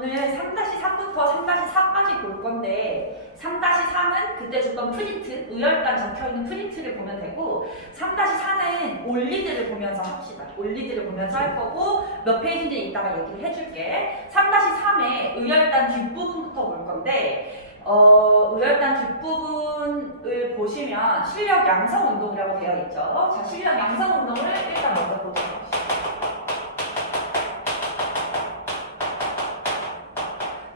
오늘 3-3부터 3-4까지 볼 건데 3-3은 그때 줬던 프린트, 의열단 적혀있는 프린트를 보면 되고 3-4는 올리드를 보면서 합시다. 올리드를 보면서 할 거고 몇 페이지인지 이따가 얘기를 해줄게. 3-3의 의열단 뒷부분부터 볼 건데 의열단 뒷부분을 보시면 실력 양성 운동이라고 되어 있죠. 자, 실력 양성 운동을 일단 먼저 보도록 합시다.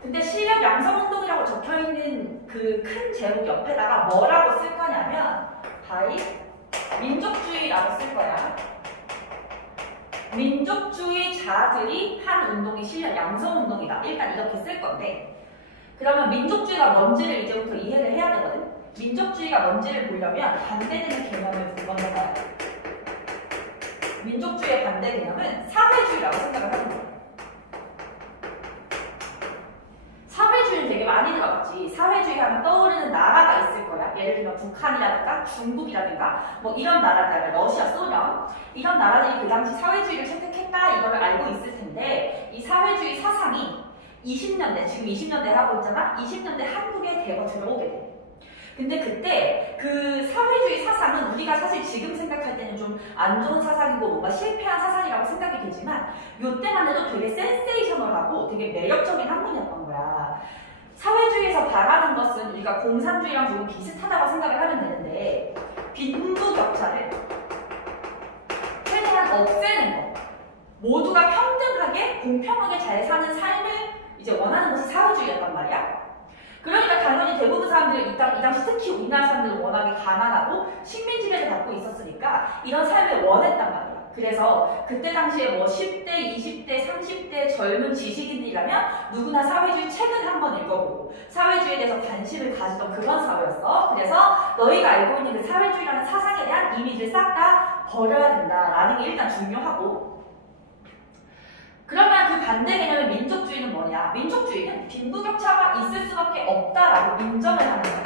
근데 실력 양성 운동이라고 적혀있는 그 큰 제목 옆에다가 뭐라고 쓸 거냐면 바이 민족주의라고 쓸 거야. 민족주의자들이 한 운동이 실력 양성 운동이다. 일단 이렇게 쓸 건데 그러면 민족주의가 뭔지를 이제부터 이해를 해야 되거든. 민족주의가 뭔지를 보려면 반대되는 개념을 먼저 봐야 돼. 민족주의의 반대 개념은 사회주의라고 생각을 하는 거야. 사회주의는 되게 많이 들어봤지. 사회주의 하면 떠오르는 나라가 있을 거야. 예를 들면 북한이라든가 중국이라든가 뭐 이런 나라들, 러시아, 소련 이런 나라들이 그 당시 사회주의를 채택했다 이걸 알고 있을 텐데 이 사회주의 사상이 20년대, 지금 20년대 하고 있잖아. 20년대 한국에 대거 들어오게 돼. 근데 그때 그 사회주의 사상은 우리가 사실 지금 생각할 때는 좀 안 좋은 사상이고 뭔가 실패한 사상이라고 생각이 되지만 이때만 해도 되게 센세이셔널하고 되게 매력적인 학문이었던 거야. 사회주의에서 바라는 것은 우리가 공산주의랑 조금 비슷하다고 생각을 하면 되는데 빈부격차를 최대한 없애는 거. 모두가 평등하게 공평하게 잘 사는 삶을 이제 원하는 것이 사회주의였단 말이야. 그러니까 당연히 대부분 사람들은 이 당시 특히 우리나라 사람들은 워낙에 가난하고 식민지배를 받고 있었으니까 이런 삶을 원했단 말이야. 그래서 그때 당시에 뭐 10대, 20대, 30대 젊은 지식인들이라면 누구나 사회주의 책은 한번 읽어보고 사회주의에 대해서 관심을 가지던 그런 사회였어. 그래서 너희가 알고 있는 그 사회주의라는 사상에 대한 이미지를 싹 다 버려야 된다라는 게 일단 중요하고 그러면 그 반대 개념의 민족주의는 뭐냐? 민족주의는 빈부격차가 있을 수밖에 없다라고 인정을 하는 거야.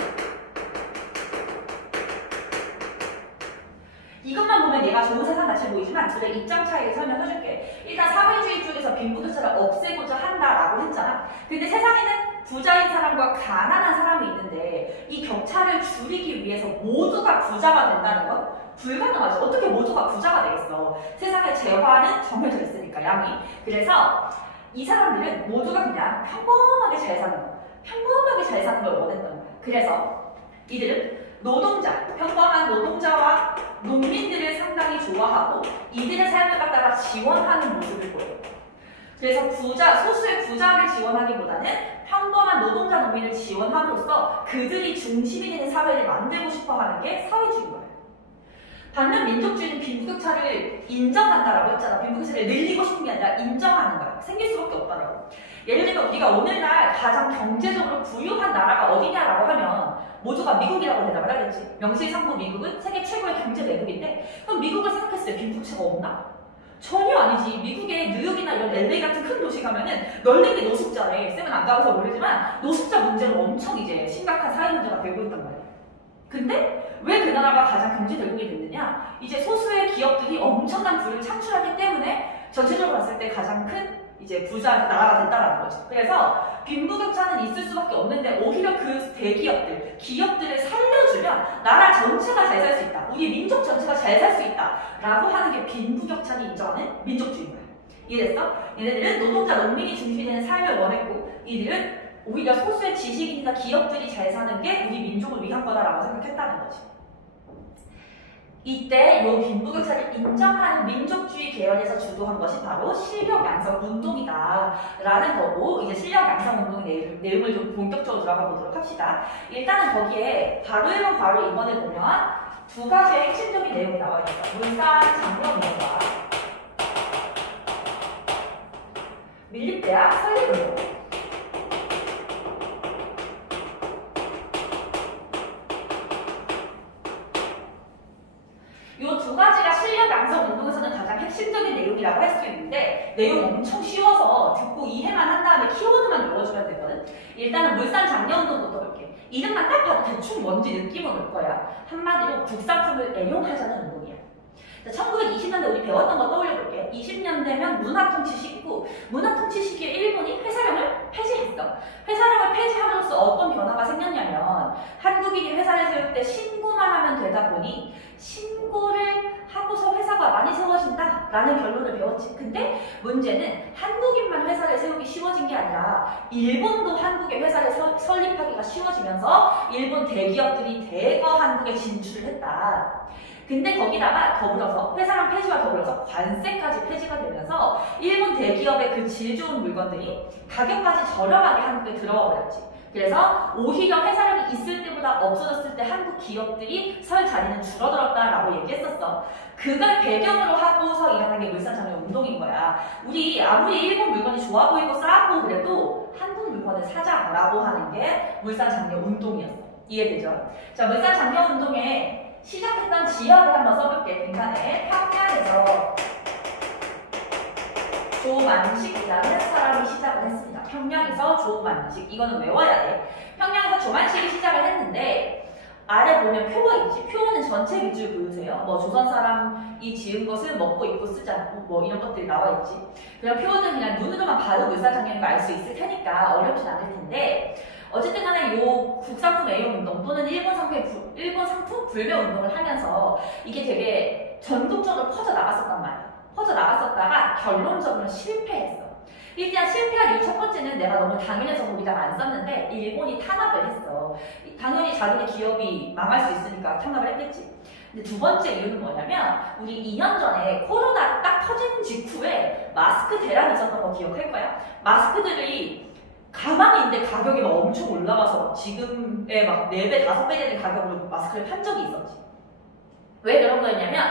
이것만 보면 얘가 좋은 세상 같이 보이지만 둘의 입장 차이를 설명해줄게. 일단 사회주의 쪽에서 빈부격차를 없애고자 한다라고 했잖아. 근데 세상에는 부자인 사람과 가난한 사람이 있는데 이 격차를 줄이기 위해서 모두가 부자가 된다는 건 불가능하죠. 어떻게 모두가 부자가 되겠어. 세상의 재화는 정해져 있으니까 양이. 그래서 이 사람들은 모두가 그냥 평범하게 잘 사는 거. 평범하게 잘 사는 걸 원했던 거야. 그래서 이들은 노동자, 평범한 노동자와 농민들을 상당히 좋아하고 이들의 삶을 갖다가 지원하는 모습을 보여요. 그래서 소수의 부자를 지원하기보다는 평범한 노동자, 농민을 지원함으로써 그들이 중심이 되는 사회를 만들고 싶어하는 게 사회주의인 거예요. 반면 민족주의는 빈부격차를 인정한다라고 했잖아. 빈부격차를 늘리고 싶은 게 아니라 인정하는 거야. 생길 수밖에 없다라고. 예를 들면 우리가 오늘날 가장 경제적으로 부유한 나라가 어디냐라고 하면 모두가 미국이라고 대답을 하겠지. 명실상부 미국은 세계 최고의 경제 대국인데 그럼 미국을 생각했을 때 빈부격차가 없나? 전혀 아니지. 미국의 뉴욕이나 이런 LA 같은 큰 도시 가면은 널린 게 노숙자래. 쌤은 안 가봐서 모르지만 노숙자 문제는 엄청 이제 심각한 사회 문제가 되고 있단 말이야. 근데 왜 그 나라가 가장 경제 대국이 됐느냐? 이제 소수의 기업들이 엄청난 부를 창출하기 때문에 전체적으로 봤을 때 가장 큰 이제 부자 나라가 됐다라는 거죠. 그래서 빈부격차는 있을 수밖에 없는데 오히려 그 대기업들, 기업들을 살려주면 나라 전체가 잘 살 수 있다. 우리 민족 전체가 잘 살 수 있다. 라고 하는 게 빈부격차를 인정하는 민족주의인 거야. 이해됐어? 얘네들은 노동자, 농민이 중심이 되는 삶을 원했고 이들은 오히려 소수의 지식인이나 기업들이 잘 사는 게 우리 민족을 위한 거다라고 생각했다는 거지. 이때 이 빈부격차를 인정하는 민족주의 계열에서 주도한 것이 바로 실력 양성 운동이다 라는 거고 이제 실력 양성 운동의 내용을 좀 본격적으로 들어가 보도록 합시다. 일단은 거기에 바로 1번 바로 2번을 보면 두 가지의 핵심적인 내용이 나와 있어. 물산 장려 운동과 밀립대학 설립 운동. 이 두 가지가 실력 양성 운동에서는 가장 핵심적인 내용이라고 할 수 있는데 내용 엄청 쉬워서 듣고 이해만 한 다음에 키워드만 읽어주면 되거든. 일단은 물산 장려 운동부터 볼게. 이름만 딱 봐도 대충 뭔지 느낌은 올 거야. 한마디로 국산품을 애용하자는 운동이야. 1920년대 우리 배웠던 거 떠올려볼게. 20년대면 문화통치 시기고, 문화통치 시기에 일본이 회사령을 폐지했어. 회사령을 폐지함으로써 어떤 변화가 생겼냐면, 한국인이 회사를 세울 때 신고만 하면 되다 보니 신고를 하고서 회사가 많이 세워진다 라는 결론을 배웠지. 근데 문제는 한국인만 회사를 세우기 쉬워진 게 아니라 일본도 한국에 회사를 설립하기가 쉬워지면서 일본 대기업들이 대거 한국에 진출을 했다. 근데 거기다가 더불어서 회사랑 폐지와 더불어서 관세까지 폐지가 되면서 일본 대기업의 그 질 좋은 물건들이 가격까지 저렴하게 한국에 들어와 버렸지. 그래서 오히려 회사력이 있을 때보다 없어졌을 때 한국 기업들이 설 자리는 줄어들었다라고 얘기했었어. 그걸 배경으로 하고서 일어난 게 물산장려 운동인 거야. 우리 아무리 일본 물건이 좋아 보이고 싸고 그래도 한국 물건을 사자라고 하는 게 물산장려 운동이었어. 이해되죠? 자, 물산장려 운동에 시작했던 지역을 한번 써볼게. 빈칸에 평양에서 조만식이라는 사람이 시작을 했습니다. 평양에서 조만식. 이거는 외워야 돼. 평양에서 조만식이 시작을 했는데 아래 보면 표가 있지. 표는 전체 위주로 그으세요. 뭐 조선 사람이 지은 것을 먹고 입고 쓰자. 뭐 이런 것들이 나와 있지. 그냥 표는 그냥 눈으로만 봐도 물산장려인 거 알 수 있을 테니까 어렵진 않을 텐데 어쨌든 간에 요 국산품 애용 운동 또는 일본 상품 불매 운동을 하면서 이게 되게 전국적으로 퍼져 나갔었단 말이야. 퍼져 나갔었다가 결론적으로 실패했어. 일단 실패한 이유 첫 번째는 내가 너무 당연해서 거기다가 안 썼는데 일본이 탄압을 했어. 당연히 자기네 기업이 망할 수 있으니까 탄압을 했겠지. 근데 두 번째 이유는 뭐냐면 우리 2년 전에 코로나 딱 터진 직후에 마스크 대란이 있었던 거 기억할 거야? 마스크들이 가만히 있는데 가격이 막 엄청 올라가서 지금의 막 4배, 5배 되는 가격으로 마스크를 판 적이 있었지. 왜 그런 거였냐면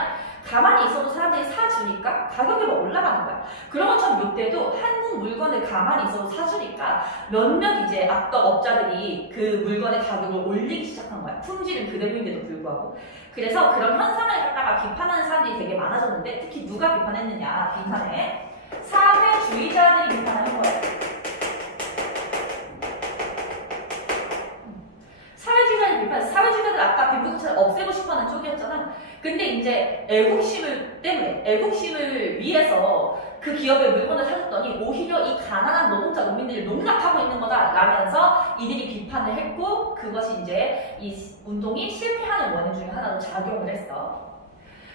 가만히 있어도 사람들이 사주니까 가격이 막 올라가는 거야. 그런 것처럼 이때도 한국 물건을 가만히 있어도 사주니까 몇몇 이제 악덕 업자들이 그 물건의 가격을 올리기 시작한 거야. 품질은 그대로인데도 불구하고. 그래서 그런 현상을 갖다가 비판하는 사람들이 되게 많아졌는데 특히 누가 비판했느냐. 비판에 사회주의자들이 비판하는 거예요. 사회주의자들 아까 빈부격차를 없애고 싶어하는 쪽이었잖아. 근데 이제 애국심을 위해서 그 기업의 물건을 사줬더니 오히려 이 가난한 노동자 농민들이 농락하고 있는 거다라면서 이들이 비판을 했고 그것이 이제 이 운동이 실패하는 원인 중에 하나로 작용을 했어.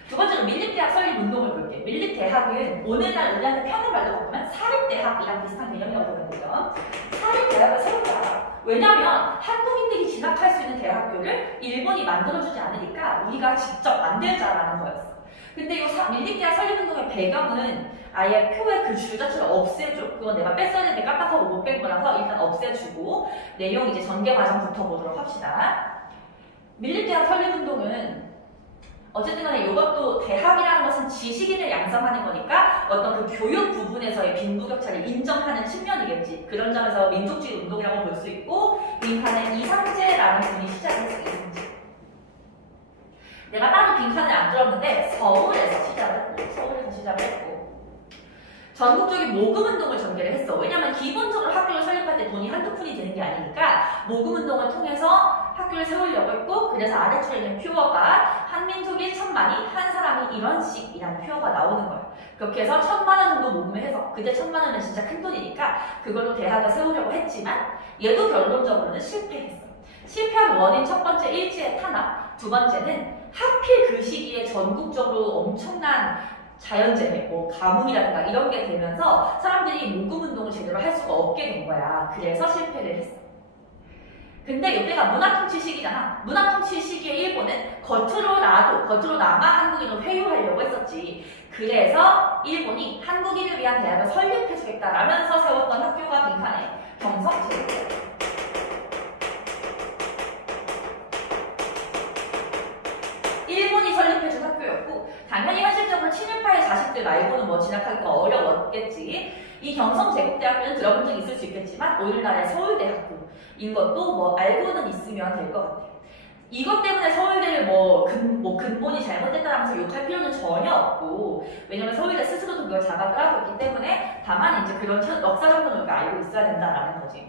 두 번째로 밀립대학 설립 운동을 볼게. 밀립대학은 오늘날 우리한테 편한 말로 바꾸면 사립대학이랑 비슷한 개념이라고 보거든요. 사립대학을 세우자. 왜냐면 한국인들이 진학할 수 있는 대학교를 일본이 만들어주지 않으니까 우리가 직접 만들자라는 거였어. 근데 이 밀립대학 설립운동의 배경은 아예 표의 그 줄 자체를 없애줘. 그건 내가 뺐어야 되는데 깜빡하고 못 뺀 거라서 일단 없애주고 내용 이제 전개 과정부터 보도록 합시다. 밀립대학 설립운동은 어쨌든 간에 이것도 대학이라는 것은 지식인을 양성하는 거니까 어떤 그 교육 부분에서의 빈부격차를 인정하는 측면이겠지. 그런 점에서 민족주의 운동이라고 볼 수 있고 빈칸에 이상재라는 분이 시작했어요. 이상재. 내가 따로 빈칸을 안 들었는데 서울에서 시작을 했고 전국적인 모금운동을 전개를 했어. 왜냐면 기본적으로 학교를 설립할 때 돈이 한두 푼이 드는 게 아니니까 모금운동을 통해서 학교를 세우려고 했고 그래서 아래줄에 있는 표어가 한민족이 천만이 한 사람이 이런씩이라는 표어가 나오는 거예요. 그렇게 해서 1,000만 원 정도 모금을 해서 그때 1,000만 원은 진짜 큰 돈이니까 그걸로 대학을 세우려고 했지만 얘도 결론적으로는 실패했어. 실패한 원인 첫 번째 일제의 탄압, 두 번째는 하필 그 시기에 전국적으로 엄청난 자연재해, 뭐 가뭄이라든가 이런 게 되면서 사람들이 모금운동을 제대로 할 수가 없게 된 거야. 그래서 실패를 했어. 근데 이때가 문화통치 시기잖아. 문화통치 시기에 일본은 겉으로나마 한국인을 회유하려고 했었지. 그래서 일본이 한국인을 위한 대학을 설립해주겠다라면서 세웠던 학교가 빈칸에 경성체육대학이야. 일본이 설립해준 학교였고 당연히 현실적으로 친일파의 자식들 말고는 뭐 진학하기가 어려웠겠지. 이 경성제국대학교는 들어본 적이 있을 수 있겠지만 오늘날의 서울대학교인 것도 뭐 알고는 있으면 될 것 같아요. 이것 때문에 서울대를 근본이 잘못됐다라면서 욕할 필요는 전혀 없고 왜냐면 서울대 스스로도 그걸 자각을 하고 있기 때문에 다만 이제 그런 역사 정도는 우리가 알고 있어야 된다라는 거지.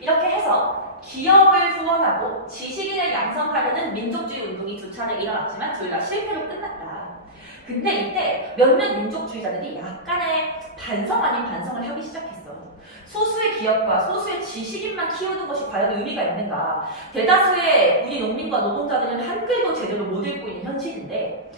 이렇게 해서 기업을 후원하고 지식인을 양성하려는 민족주의 운동이 두 차례 일어났지만 둘 다 실패로 끝났다. 근데 이때 몇몇 민족주의자들이 약간의 반성 아닌 반성을 하기 시작했어. 소수의 기업과 소수의 지식인만 키우는 것이 과연 의미가 있는가? 대다수의 우리 농민과 노동자들은 한글도 제대로 못 읽고 있는 현실인데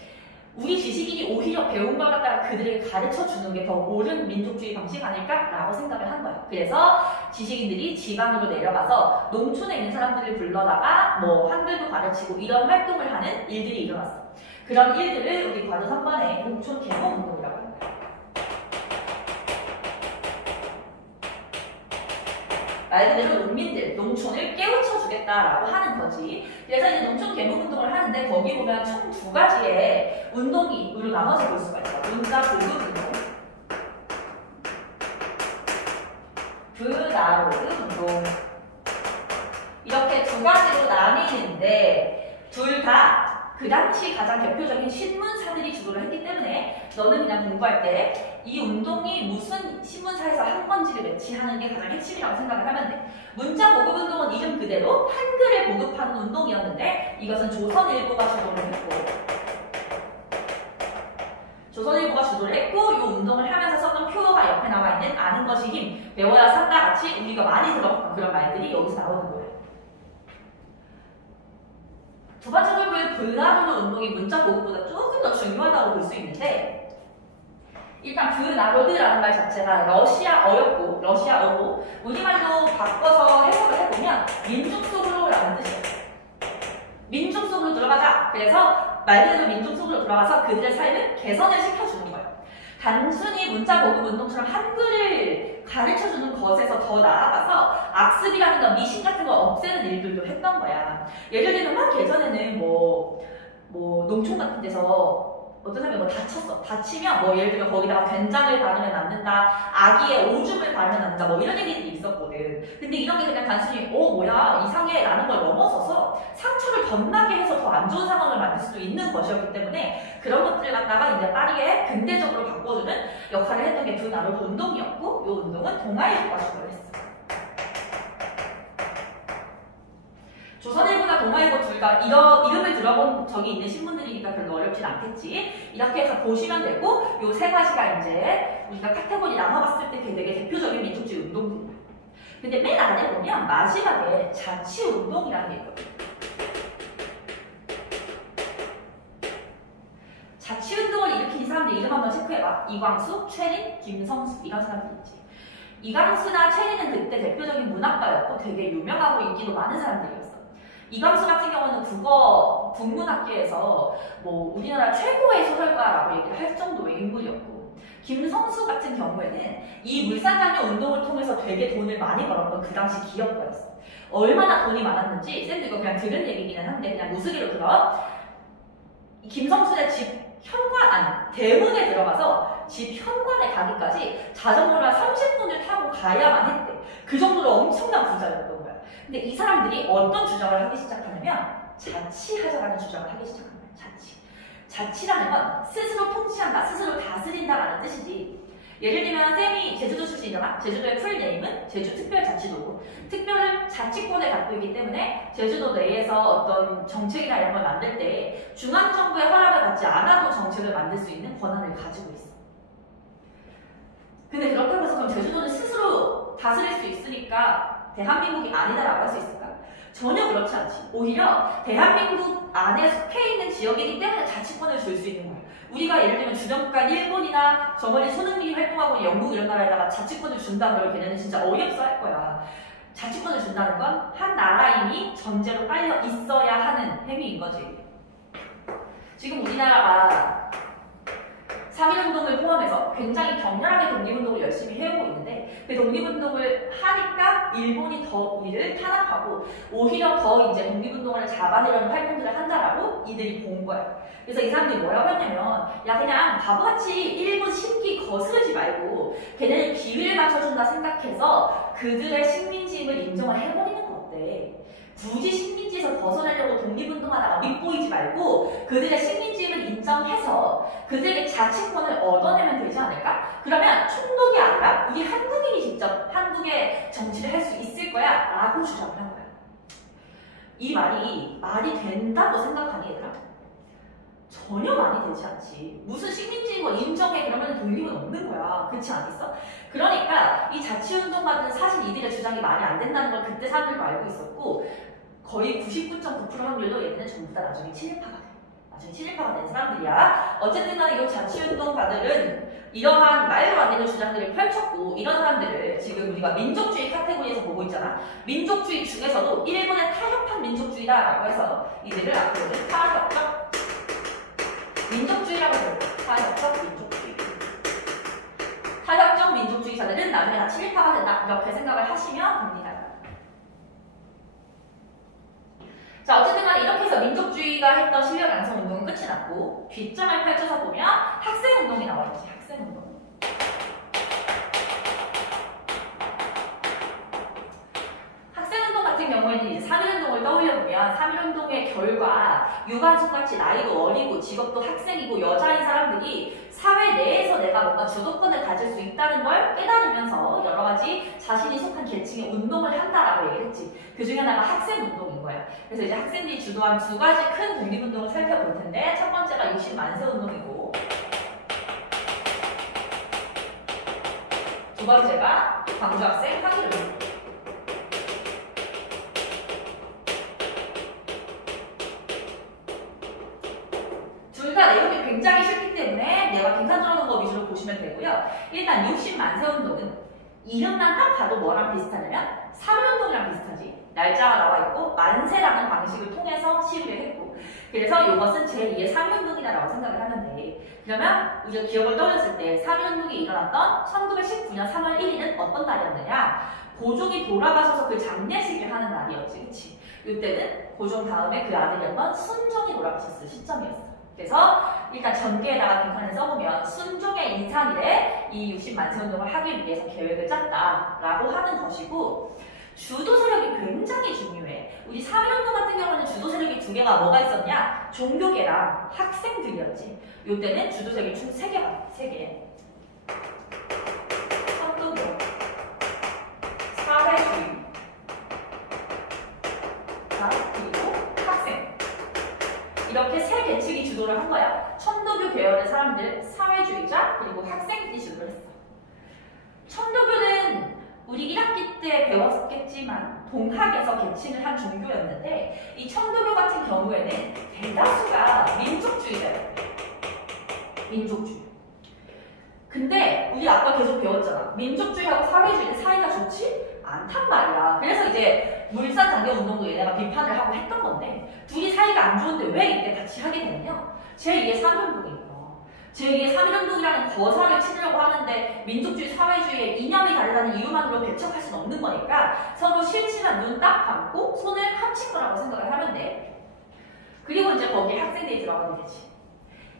우리 지식인이 오히려 배운 걸 갖다가 그들에게 가르쳐주는 게 더 옳은 민족주의 방식 아닐까라고 생각을 한 거예요. 그래서 지식인들이 지방으로 내려가서 농촌에 있는 사람들을 불러다가 뭐 한글도 가르치고 이런 활동을 하는 일들이 일어났어. 그런 일들을 우리 과도 3번에 농촌 계몽운동이라고 합니다. 말 그대로 농민들, 농촌을 깨우쳐주겠다라고 하는 거지. 그래서 이제 농촌 계몽운동을 하는데 거기 보면 총 2가지의 운동으로 나눠서 볼 수가 있어. 문자 보급운동, 브나로드 운동. 이렇게 2가지로 나뉘는데 둘 다 그 당시 가장 대표적인 신문사들이 주도를 했기 때문에 너는 그냥 공부할 때 이 운동이 무슨 신문사에서 한 건지를 매치하는 게 가장 핵심이라고 생각을 하면 돼. 문자 보급운동은 이름 그대로 한글을 보급하는 운동이었는데 이것은 조선일보가 주도를 했고 이 운동을 하면서 썼던 표어가 옆에 나와 있는 아는 것이 힘, 배워야 산다 같이 우리가 많이 들어봤던 그런 말들이 여기서 나오는 거예요. 두 번째로 볼 브나로드 운동이 문자 보급보다 조금 더 중요하다고 볼 수 있는데 일단 브나로드라는 말 자체가 러시아어였고 러시아어고 우리말로 바꿔서 해석을 해보면 민족 속으로 라는 뜻이에요. 민족 속으로 들어가자. 그래서 말 그대로 민족 속으로 들어가서 그들의 삶을 개선을 시켜주는 거예요. 단순히 문자 보급 운동처럼 한글을 가르쳐주는 것에서 더 나아가서 악습이라든가 미신 같은 거 없애는 일들도 했던 거야. 예를 들면 막 예전에는 뭐 농촌 같은 데서 어떤 사람이 뭐 다쳤어. 다치면 뭐 예를 들면 거기다가 된장을 바르면 낫는다, 아기의 오줌을 바르면 낫는다, 뭐 이런 얘기들이 있었거든. 근데 이런 게 그냥 단순히 뭐야 이상해 라는 걸 넘어서서 상처를 더 나게 해서 더 안 좋은 상황을 만들 수도 있는 것이었기 때문에 그런 것들을 갖다가 이제 빠르게 근대적으로 바꿔주는 역할을 했던 게 브나로드 운동이었고 이 운동은 동아일보가 주도를 했어. 조선일보나 동아일보 둘 다 이름을 들어본 적이 있는 신문들이니까 별로 어렵진 않겠지. 이렇게 해서 보시면 되고 요 3가지가 이제 우리가 카테고리 나눠봤을 때 되게 대표적인 민족주의 운동들이야. 근데 맨 아래 보면 마지막에 자치운동이라는 게 있거든. 자치운동을 일으킨 이 사람들 이름 한번 체크해봐. 이광수, 최린, 김성수 이런 사람들 있지. 이광수나 최린은 그때 대표적인 문학가였고 되게 유명하고 인기도 많은 사람들이었어. 이광수 같은 경우는 국어 국문학계에서 뭐 우리나라 최고의 소설가라고 얘기를 할 정도의 인물이었고 김성수 같은 경우에는 이 물산장려 운동을 통해서 되게 돈을 많이 벌었던 그 당시 기업가였어. 얼마나 돈이 많았는지 쌤도 이거 그냥 들은 얘기기는 한데 그냥 무수기로 들어. 김성수의 집 대문에 들어가서 집 현관에 가기까지 자전거를 한 30분을 타고 가야만 했대. 그 정도로 엄청난 부자였던 거야. 근데 이 사람들이 어떤 주장을 하기 시작하냐면 자치하자라는 주장을 하기 시작한 거야. 자치라는 건 스스로 통치한다, 스스로 다스린다라는 뜻이지. 예를 들면 쌤이 제주도 출신이잖아. 제주도의 풀네임은 제주특별자치도고 특별자치권을 갖고 있기 때문에 제주도 내에서 어떤 정책이나 이런 걸 만들 때 중앙정부의 허락을 받지 않아도 정책을 만들 수 있는 권한을 가지고 있어. 근데 그렇다고 해서 그럼 제주도는 스스로 다스릴 수 있으니까 대한민국이 아니다라고 할 수 있을까? 전혀 그렇지 않지. 오히려 대한민국 안에 속해 있는 지역이기 때문에 자치권을 줄 수 있는 거야. 우리가 예를 들면 주변국가 일본이나 저 멀리 손흥민이 활동하고 있는 영국 이런 나라에다가 자치권을 준다 그러면 걔네는 진짜 어이없어 할 거야. 자치권을 준다는 건 한 나라인이 전제로 깔려 있어야 하는 행위인 거지. 지금 우리나라가 3.1운동을 포함해서 굉장히 격렬하게 독립운동을 열심히 해오고 있는데 그 독립운동을 하니까 일본이 더 우리를 탄압하고 오히려 더 이제 독립운동을 잡아내려는 활동들을 한다라고 이들이 본 거야. 그래서 이 사람들이 뭐라고 했냐면 야 그냥 바보같이 일본 식기 거스르지 말고 걔네를 비위를 맞춰준다 생각해서 그들의 식민지임을 인정을 해버리는 거 어때? 굳이 식민지에서 벗어나려고 독립운동하다가 밉보이지 말고 그들의 식민지임을 인정해서 그들에게 자치권을 얻어내면 되지 않을까? 그러면 총독이 아니라 우리 한국인이 직접 한국의 정치를 할 수 있을 거야 라고 주장을 한 거야. 이 말이 된다고 생각하니 얘들아? 전혀 말이 되지 않지. 무슨 식민지인 거 인정해 그러면 돌림은 없는 거야. 그렇지 않겠어? 그러니까 이 자치운동가들은 사실 이들의 주장이 말이 안 된다는 걸 그때 사람들도 알고 있었고 거의 99.9% 확률로 얘네는 전부 다 나중에 친일파가 돼. 나중에 친일파가 된 사람들이야. 어쨌든 간에 이 자치운동가들은 이러한 말도 안 되는 주장들을 펼쳤고 이런 사람들을 지금 우리가 민족주의 카테고리에서 보고 있잖아. 민족주의 중에서도 일본의 타협한 민족주의다라고 해서 이들을 앞으로는 타협적 민족주의라고 해요. 타협적 민족주의. 타협적 민족주의자들은 나중에 다 친일파가 된다. 이렇게 생각을 하시면 됩니다. 자, 어쨌든 간에 이렇게 해서 민족주의가 했던 실력 양성 운동은 끝이 났고 뒷장을 펼쳐서 보면 학생운동이 나와있지. 학생운동. 학생운동 같은 경우에는 이제 3.1운동을 떠올려보면 3.1운동의 결과 유관순같이 나이도 어리고 직업도 학생이고 여자인 사람들이 사회 내에서 내가 뭔가 주도권을 가질 수 있다는 걸 깨달으면서 여러 가지 자신이 속한 계층의 운동을 한다라고 얘기를 했지. 그 중에 하나가 학생운동인 거야. 그래서 이제 학생들이 주도한 두 가지 큰 독립운동을 살펴볼 텐데 첫 번째가 60만세 운동이고 두 번째가 광주학생 항일운동. 둘 다 내용이 굉장히 쉽기 때문에 내가 빙산점하는 거 위주로 보시면 되고요. 일단 60만세 운동은 이름만 딱 봐도 뭐랑 비슷하냐면 3.1운동이랑 비슷하지. 날짜가 나와 있고 만세라는 방식을 통해서 시위를 했고 그래서 이것은 제2의 3.1운동이다라고 생각을 하는데 그러면 우리가 기억을 떠올렸을 때 3.1운동이 일어났던 1919년 3월 1일은 어떤 날이었느냐? 고종이 돌아가셔서 그 장례식을 하는 날이었지. 그치? 이때는 고종 다음에 그 아들이었던 순종이 돌아가셨을 시점이었어. 그래서 일단 전개에다가 빈칸을 써보면 순종의 인산일에 이 60만세 운동을 하기 위해서 계획을 짰다라고 하는 것이고 주도 세력이 굉장히 중요해. 우리 3.1운동 같은 경우는 주도 세력이 두 개가 뭐가 있었냐? 종교계랑 학생들이었지. 이때는 주도 세력이 총 3개가 3개. 선도교, 사회주의, 그리고 학생. 이렇게 세 계층이 주도를 한 거야. 천도교 계열의 사람들, 사회주의자, 그리고 학생들이 주도를 했어. 천도교는 우리 1학기 때 배웠겠지만 동학에서 계층을 한 종교였는데 이 천도교 같은 경우에는 대다수가 민족주의자예요. 민족주의. 근데 우리 아까 계속 배웠잖아. 민족주의하고 사회주의는 사이가 좋지 않단 말이야. 그래서 이제 물산 장교 운동도 얘네가 비판을 하고 했던 건데 둘이 사이가 안 좋은데 왜 이때 같이 하게 되느냐? 제2의 3.1운동이니까. 제2의 3.1운동이라는 거사를 치려고 하는데 민족주의, 사회주의의 이념이 다르다는 이유만으로 배척할 수는 없는 거니까 서로 싫지만 눈 딱 감고 손을 합친 거라고 생각을 하면 돼. 그리고 이제 거기에 학생들이 들어가면 되지.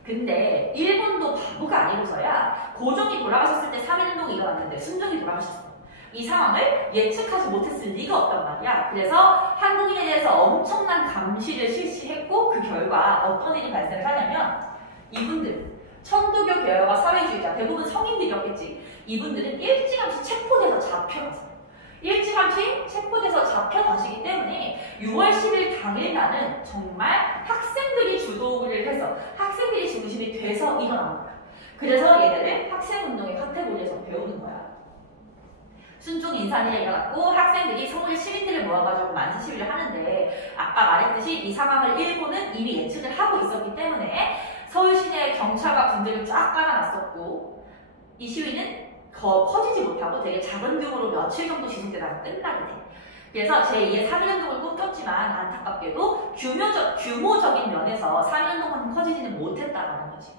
근데 일본도 바보가 아니고서야 고종이 돌아가셨을 때 3.1운동이 일어났는데 순종이 돌아가셨어. 이 상황을 예측하지 못했을 리가 없단 말이야. 그래서 한국인에 대해서 엄청난 감시를 실시했고 그 결과 어떤 일이 발생을 하냐면 이분들 천도교 계열과 사회주의자 대부분 성인들이었겠지. 이분들은 일찌감치 체포돼서 잡혀갔어. 일찌감치 체포돼서 잡혀가시기 때문에 6월 10일 당일날은 정말 학생들이 주도를 해서 학생들이 중심이 돼서 일어난 거야. 그래서 얘네를 학생운동의 카테고리에서 배우는 거야. 순종 인산일에 일어났고 학생들이 서울 시민들을 모아가지고 만세 시위를 하는데 아까 말했듯이 이 상황을 일본은 이미 예측을 하고 있었기 때문에 서울 시내에 경찰과 군대를 쫙 깔아놨었고 이 시위는 퍼지지 못하고 되게 작은 규모로 며칠 정도 지속되다가 끝나게 돼. 그래서 제2의 3.1운동을 꿈꿨지만 안타깝게도 규모적인 면에서 3.1운동만큼 커지지는 못했다라는 거지.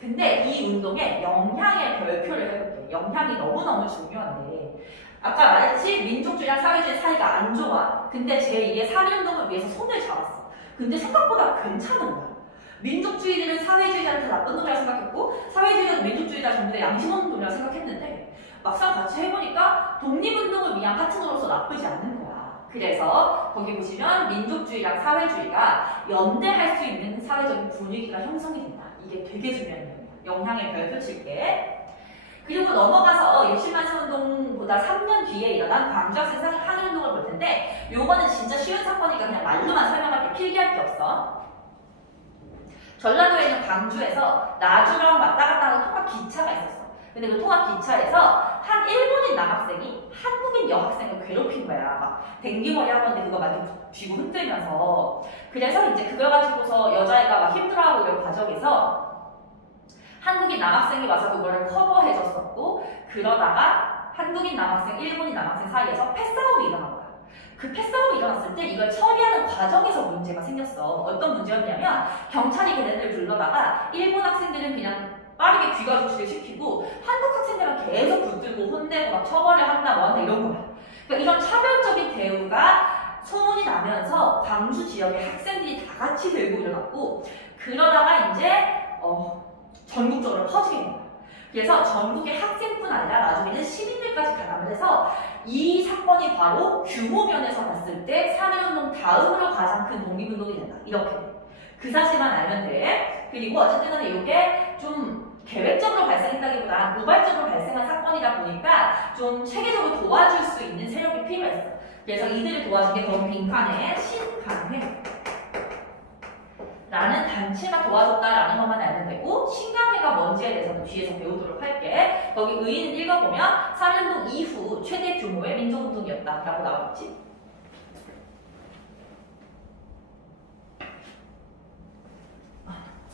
근데 이 운동에 영향의 별표를 해볼게. 영향이 너무너무 중요한데 아까 말했듯이 민족주의랑 사회주의 사이가 안 좋아. 근데 제2의 3.1운동을 위해서 손을 잡았어. 근데 생각보다 괜찮은 거야. 민족주의들은 사회주의자를 다 나쁜 놈이라 생각했고 사회주의자는 민족주의자 전부 다 양심 없는 놈이라 생각했는데 막상 같이 해보니까 독립운동을 위한 파트너로서 나쁘지 않는 거야. 그래서 거기 보시면 민족주의랑 사회주의가 연대할 수 있는 사회적인 분위기가 형성이 된다. 이게 되게 중요한 내용이야. 영향의 별표 칠게. 그리고 넘어가서 60만 세운동보다 3년 뒤에 일어난 광주 학생 항일운동을 볼 텐데 요거는 진짜 쉬운 사건이니까 그냥 말로만 설명할 게 필기할 게 없어. 전라도에 있는 광주에서 나주랑 왔다 갔다 하는 통합 기차가 있었어. 근데 그 통합 기차에서 한 일본인 남학생이 한국인 여학생을 괴롭힌 거야. 막 댕기머리 하는데 그거 막 쥐고 흔들면서. 그래서 이제 그걸 가지고서 여자애가 막 힘들어하고 이런 과정에서 한국인 남학생이 와서 그거를 커버해줬었고, 그러다가 한국인 남학생, 일본인 남학생 사이에서 패싸움이 일어난 거야. 그 패싸움이 일어났을 때 이걸 처리하는 과정에서 문제가 생겼어. 어떤 문제였냐면 경찰이 걔네들 불러다가 일본 학생들은 그냥 빠르게 귀가 조치를 시키고 한국 학생들은 계속 붙들고 혼내고 막 처벌을 한다 뭐 한다 이런 거야. 그러니까 이런 차별적인 대우가 소문이 나면서 광주 지역의 학생들이 다 같이 들고 일어났고, 그러다가 이제 전국적으로 퍼지게 된 거야. 그래서 전국의 학생뿐 아니라 나중에는 시민들까지 가담을 해서 이 사건이 바로 규모 면에서 봤을 때 3.1운동 다음으로 가장 큰 독립운동이 된다. 이렇게. 그 사실만 알면 돼. 그리고 어쨌든 간에 이게 좀 계획적으로 발생했다기보다 우발적으로 발생한 사건이다 보니까 좀 체계적으로 도와줄 수 있는 세력이 필요했어. 그래서 이들을 도와준 게 거기 빈칸에 신강회 라는 단체가 도와줬다라는 것만 알면 되고, 신강회가 뭔지에 대해서는 뒤에서 배우도록 할게. 거기 의의는 읽어보면 3.1운동 이후 최대 규모의 민족운동이었다라고 나와있지.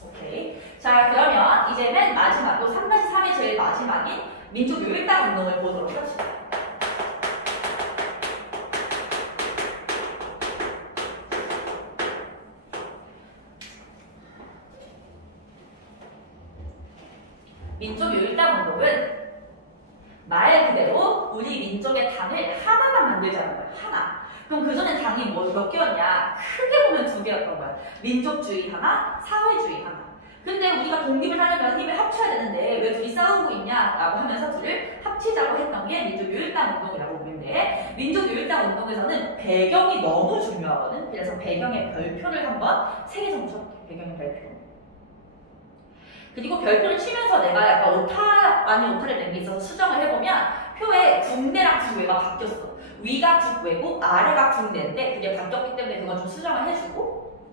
오케이. 자, 그러면 이제 맨 마지막, 또 3-3의 제일 마지막인 민족묘일당 운동을 보도록 합시다. 민족묘일당 운동은 말 그대로 우리 민족의 당을 하나만 만들자는 거야. 하나. 그럼 그전엔 당이 몇 개였냐? 크게 보면 2개였던 거야. 민족주의 하나, 사회주의 하나. 근데 우리가 독립을 하려면 힘을 합쳐야 되는데 왜 둘이 싸우고 있냐? 라고 하면서 둘을 합치자고 했던 게 민족묘일당 운동이라고 보는데, 민족묘일당 운동에서는 배경이 너무 중요하거든. 그래서 배경의 별표를 한번 3개 정도 쳐볼게. 배경의 별표. 그리고 별표를 치면서 내가 약간 오타 아닌 오타를 낸 게 있어서 수정을 해보면 표에 국내랑 국외가 바뀌었어. 위가 국외고 아래가 국내인데 그게 바뀌었기 때문에 그건 좀 수정을 해주고,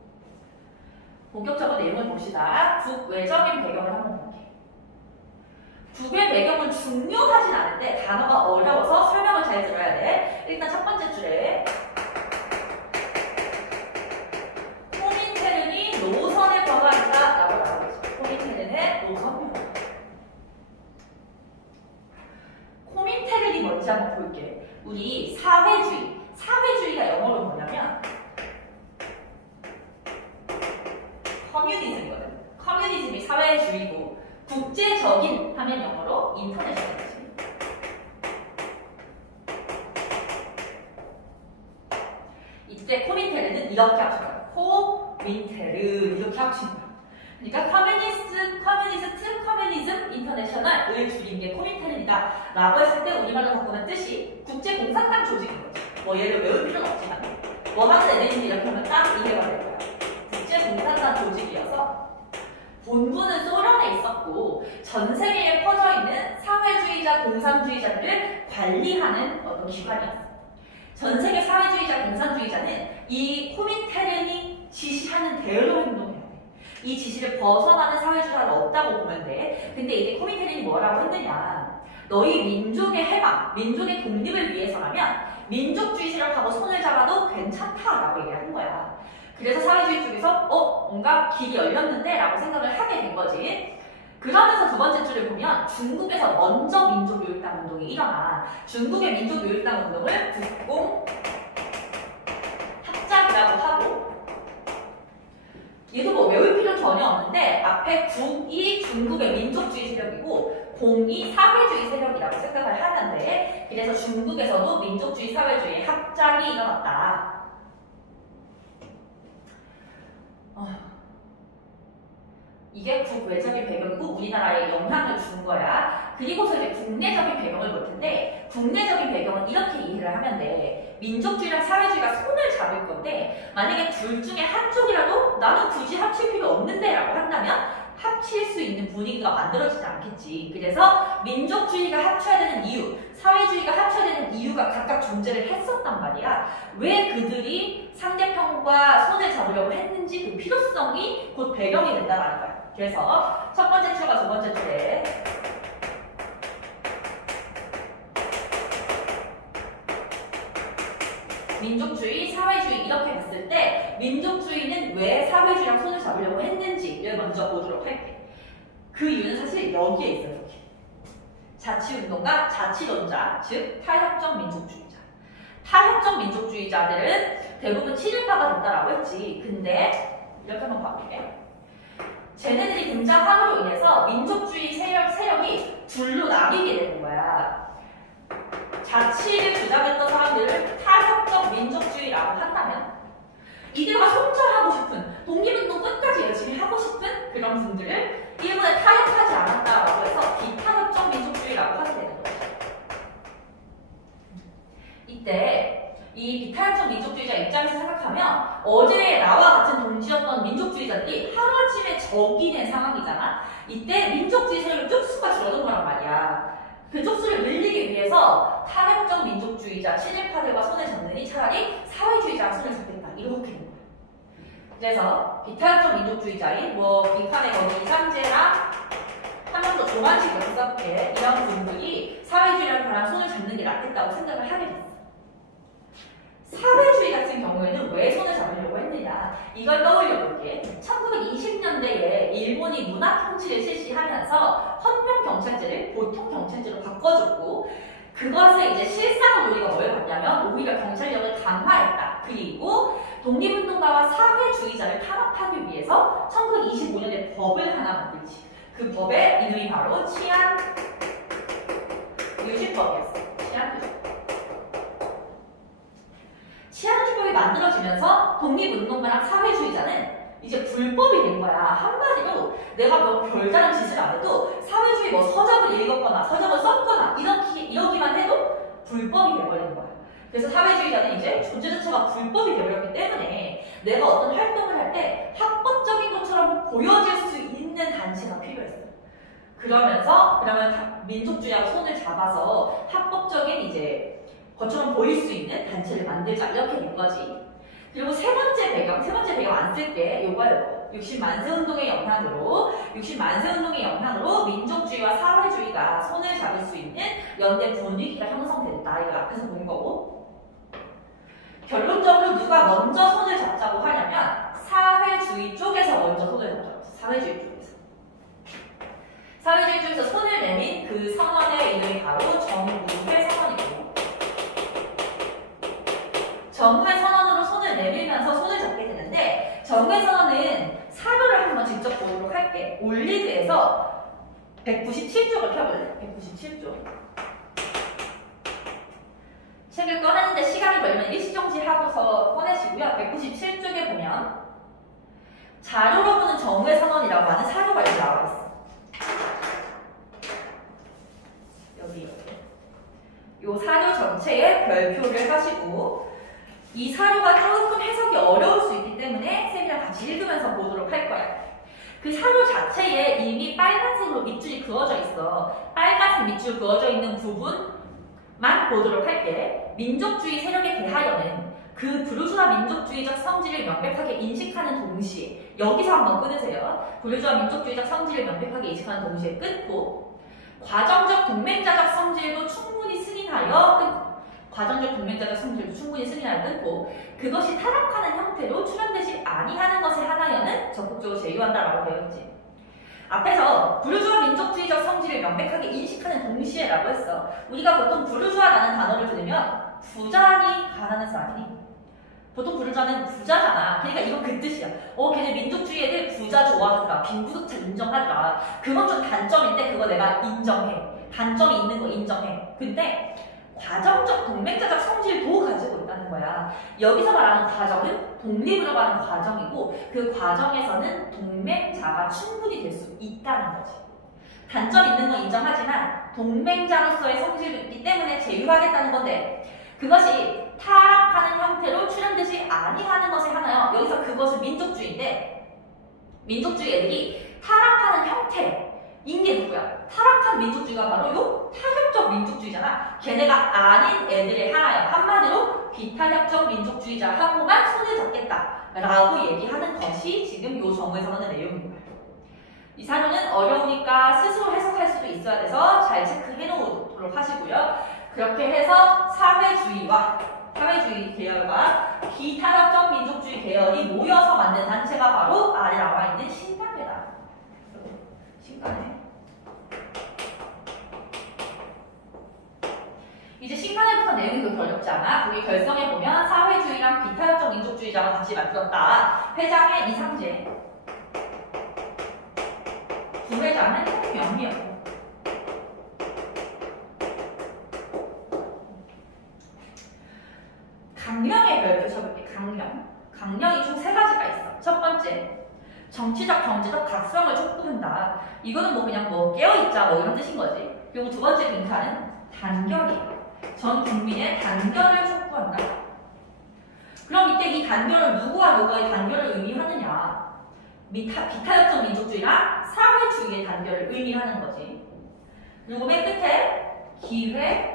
본격적으로 내용을 봅시다. 국외적인 배경을 한번 볼게. 국외 배경은 중요하진 않은데 단어가 어려워서 설명을 잘 들어야 돼. 일단 첫 번째 줄에 코민테른이 노선의 변화이다 라고 나오겠죠. 코민테른의 노선 변화. 코민테른이 뭔지 한번 볼게. 우리 사회주의가 영어로 뭐냐면 커뮤니즘이거든. 커뮤니즘이 사회주의고, 국제적인 하면 영어로 인터내셔널이지. 이때 코민테른은 이렇게 합친 거야. 코민테른 이렇게 합친 거야. 그러니까 커뮤니즘 인터내셔널을 줄인 게 코민테른이다 라고 했을 때 우리말로 바꾸는 뜻이 국제공산당 조직인 거지. 뭐 얘를 외울 필요는 없지만 뭐 하는 애들인지 이렇게 하면 딱 이해가 될 거야. 국제공산당 조직이어서 본부는 소련에 있었고 전 세계에 퍼져 있는 사회주의자, 공산주의자들을 관리하는 어떤 기관이었어. 전 세계 사회주의자, 공산주의자는 이 코민테른이 지시하는 대로 행동해야 돼. 이 지시를 벗어나는 사회주의자는 없다고 보면 돼. 근데 이제 코민테른이 뭐라고 했느냐? 너희 민족의 해방, 민족의 독립을 위해서라면 민족주의 세력하고 손을 잡아도 괜찮다라고 얘기를 한 거야. 그래서 사회주의 쪽에서 뭔가 길이 열렸는데 라고 생각을 하게 된 거지. 그러면서 두 번째 줄을 보면 중국에서 먼저 민족묘일당 운동이 일어나. 중국의 민족묘일당 운동을 국공 합작이라고 하고, 얘도 뭐 외울 필요 전혀 없는데 앞에 국이 중국의 민족주의 세력이고 공이 사회주의 세력이라고 생각을 하는데, 그래서 중국에서도 민족주의 사회주의 합작이 일어났다. 이게 국외적인 배경이고 우리나라에 영향을 준 거야. 그리고서 이제 국내적인 배경을 볼 텐데, 국내적인 배경은 이렇게 이해를 하면 돼. 민족주의랑 사회주의가 손을 잡을 건데 만약에 둘 중에 한쪽이라도 나는 굳이 합칠 필요 없는데 라고 한다면 합칠 수 있는 있는 분위기가 만들어지지 않겠지. 그래서 민족주의가 합쳐야 되는 이유, 사회주의가 합쳐야 되는 이유가 각각 존재를 했었단 말이야. 왜 그들이 상대편과 손을 잡으려고 했는지 그 필요성이 곧 배경이 된다는 거야. 그래서 첫 번째 줄과 두 번째 줄에 민족주의, 사회주의 이렇게 봤을 때 민족주의는 왜 사회주의랑 손을 잡으려고 했는지를 먼저 보도록 할게. 그 이유는 사실 여기에 있어요. 여기. 자치운동가, 자치론자, 즉 타협적 민족주의자. 타협적 민족주의자들은 대부분 친일파가 됐다라고 했지. 근데 이렇게 한번 봐볼게. 쟤네들이 등장함으로 인해서 민족주의 세력이 둘로 나뉘게 되는 거야. 자치를 주장했던 사람들을 타협적 민족주의라고 한다면 이들과 손절하고 싶은, 독립운동 끝까지 열심히 하고 싶은 그런 분들을 일본에 타협하지 않았다라고 해서 비타협적 민족주의라고 하게 되는 거죠. 이때 이 비타협적 민족주의자 입장에서 생각하면 어제 나와 같은 동지였던 민족주의자들이 하루아침에 적이 된 상황이잖아. 이때 민족주의 세력의 쪽수가 줄어든 거란 말이야. 그 쪽수를 늘리기 위해서 타협적 민족주의자, 친일파들과 손을 잡느니 차라리 사회주의자와 손을 잡겠다. 이렇게 된 거야. 그래서 비타협적 민족주의자인 빅판의 거기 이상재랑 한 번 더 조만식 역사계 이런 분들이 사회주의랑 저랑 손을 잡는 게 낫겠다고 생각을 하게 됐어. 사회주의 같은 경우에는 왜 손을 잡으려고 했느냐, 이걸 떠올려 볼게. 1920년대에 일본이 문화 통치를 실시하면서 헌병 경찰제를 보통 경찰제로 바꿔줬고, 그것에 이제 실상으로 우리가 뭘 봤냐면 오히려 경찰력을 강화했다. 그리고 독립운동가와 사회주의자를 탄압하기 위해서 1925년에 법을 하나 만들지. 그 법의 이름이 바로 치안유지법이었어. 치안유지법. 치안유지법이 만들어지면서 독립운동가랑 사회주의자는 이제 불법이 된 거야. 한마디로 내가 뭐 별다른 짓을 안 해도 사회주의 뭐 서적을 읽었거나 서적을 썼거나 이러기만 해도 불법이 돼버리는 거야. 그래서 사회주의자는 이제 존재 자체가 불법이 되어버렸기 때문에 내가 어떤 활동을 할 때 합법적인 것처럼 보여질 수 있는 단체가 필요했어. 그러면 민족주의하고 손을 잡아서 합법적인 이제 것처럼 보일 수 있는 단체를 만들자, 이렇게 된 거지. 그리고 세 번째 배경 안 쓸게. 요거요. 60만세 운동의 영향으로 민족주의와 사회주의가 손을 잡을 수 있는 연대 분위기가 형성됐다. 이걸 앞에서 본 거고. 결론적으로 누가 먼저 손을 잡자고 하냐면 사회주의 쪽에서 먼저 손을 잡자고 했어. 사회주의 쪽에서 손을 내민 그 선언의 이름이 바로 정무회 선언이고, 정무회 선언으로 손을 내밀면서 손을 잡게 되는데, 정무회 선언은 사료를 한번 직접 보도록 할게. 올리드에서 197쪽을 펴볼래? 197쪽. 책을 꺼내는데 시간이 걸리면 일시정지하고서 꺼내시고요. 197쪽에 보면 자료로 보는 정무회 선언이라고 하는 사료가 여기 나와 있어. 여기. 요 사료 전체에 별표를 하시고, 이 사료가 조금 해석이 어려울 수 있기 때문에 쌤이랑 같이 읽으면서 보도록 할 거야. 그 사료 자체에 이미 빨간색으로 밑줄이 그어져 있어. 빨간색 밑줄 그어져 있는 부분만 보도록 할게. 민족주의 세력에 대하여는 그 부르주아 민족주의적 성질을 명백하게 인식하는 동시에, 여기서 한번 끊으세요. 부르주아 민족주의적 성질을 명백하게 인식하는 동시에 끊고, 과정적 동맹자적 성질도 충분히 승인하여 끊고, 그것이 타락하는 형태로 출현되지 아니하는 것에 한하여는 적극적으로 제휴한다라고 되어 있지. 앞에서 부르주아 민족주의적 성질을 명백하게 인식하는 동시에라고 했어. 우리가 보통 부르주아라는 단어를 들으면 부자니 가난한 사람이니? 보통 부르주아는 부자잖아. 그러니까 이건 그 뜻이야. 걔네 민족주의 애들 부자 좋아하더라. 빈부격차 인정하더라. 그건 좀 단점인데 그거 내가 인정해. 단점이 있는 거 인정해. 근데 과정적 동맹자적 성질도 가지고 있다는 거야. 여기서 말하는 과정은 독립으로 가는 과정이고, 그 과정에서는 동맹자가 충분히 될 수 있다는 거지. 단점 있는 건 인정하지만 동맹자로서의 성질도 있기 때문에 제휴하겠다는 건데, 그것이 타락하는 형태로 출현되지 아니하는 것에 하나요. 여기서 그것은 민족주의인데, 민족주의 애들이 타락하는 형태, 아닌 애들에 하나요. 한마디로 비탄력적 민족주의자하고만 손을 잡겠다라고 얘기하는 것이 지금 요 정부에서 하는 내용입니다. 이 사료는 어려우니까 스스로 해석할 수도 있어야 돼서 잘 체크해 놓도록 하시고요. 그렇게 해서 사회주의 계열과 비탄력적 민족주의 계열이 모여서 만든 단체가 바로 아래 나와 있는 신간회다. 신간회. 이제 신간회부터 내용이 그렇게 어렵지 않아. 거기 결성해 보면 사회주의랑 비탄력적 민족주의자가 같이 만들었다. 회장의 이상재, 부회장은 홍명미였고. 강령의 별표 쳐볼게. 강령이 총 3가지가 있어. 첫 번째, 정치적, 경제적 각성을 촉구한다. 이거는 그냥 깨어있자 이런 뜻인 거지. 그리고 두 번째 빈칸은 단결이에요. 전 국민의 단결을 촉구한다. 그럼 이때 이 단결은 누구와 누구의 단결을 의미하느냐? 비탄력적 민족주의랑 사회주의의 단결을 의미하는 거지. 그리고 맨 끝에 기회주의를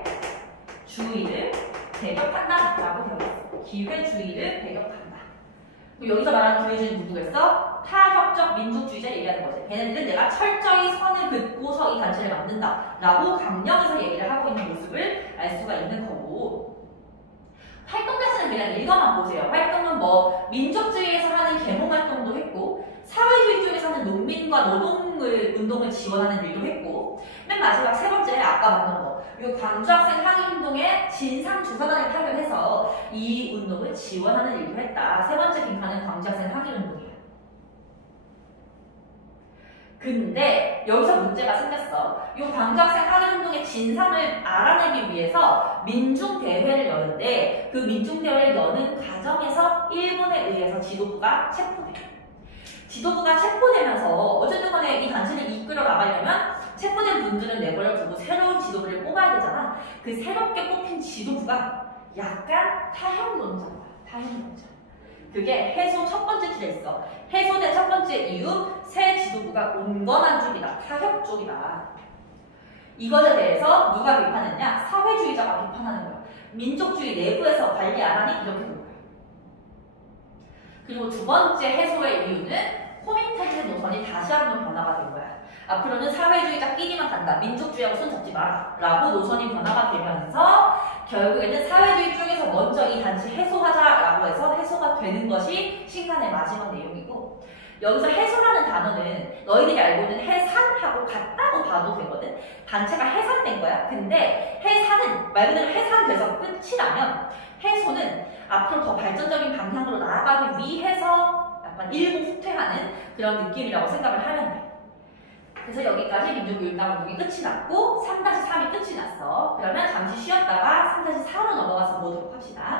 배격한다 라고 되어 있어. 기회주의를 배격한다. 여기서 말하는 기회주의는 누구겠어? 타협적 민족주의자 얘기하는 거지. 걔네들은 내가 철저히 선을 긋고서 이 단체를 만든다 라고 강령에서 얘기를 하고 있는 모습을 알 수가 있는 거고, 활동 자체는 그냥 읽어만 보세요. 활동은 민족주의에서 하는 계몽활동도 했고, 사회주의 쪽에서 하는 농민과 노동운동을 지원하는 일도 했고, 맨 마지막 세 번째 아까 만든 거, 이 광주학생 항의운동에 진상조사단을 파견해서 이 운동을 지원하는 일도 했다. 세 번째 빈칸은 광주학생 항의운동이에요. 근데 여기서 문제가 생겼어. 이 광주학생 항의운동의 진상을 알아내기 위해서 민중대회를 여는데, 그 민중대회를 여는 과정에서 일본에 의해서 지도부가 체포돼요. 지도부가 체포되면서 어쨌든 간에 이 단체를 이끌어 나가려면 체포된 분들은 내버려 두고 새로운 지도부를 뽑아야 되잖아. 그 새롭게 뽑힌 지도부가 약간 타협론자야. 타협론자. 그게 해소 첫 번째 줄에 있어. 해소된 첫 번째 이유, 새 지도부가 온건한 쪽이다. 타협 쪽이다. 이것에 대해서 누가 비판했냐? 사회주의자가 비판하는 거야. 민족주의 내부에서 관리 안 하니 이렇게 된 거야. 그리고 두 번째 해소의 이유는 코민텔트 노선이 다시 한번 변화가 된 거야. 앞으로는 사회주의자끼리만 간다. 민족주의하고 손잡지 마라. 라고 노선이 변화가 되면서 결국에는 사회주의 쪽에서 먼저 이 단체 해소하자라고 해서 해소가 되는 것이 신간의 마지막 내용이고, 여기서 해소라는 단어는 너희들이 알고 있는 해산하고 같다고 봐도 되거든. 단체가 해산된 거야. 근데 해산은 말 그대로 해산돼서 끝이 나면 해소는 앞으로 더 발전적인 방향으로 나아가기 위해서 약간 일부 후퇴하는 그런 느낌이라고 생각을 하면 돼. 그래서 여기까지 민족교육당운동이 끝이 났고 3-3이 끝이 났어. 그러면 잠시 쉬었다가 3-4로 넘어가서 보도록 합시다.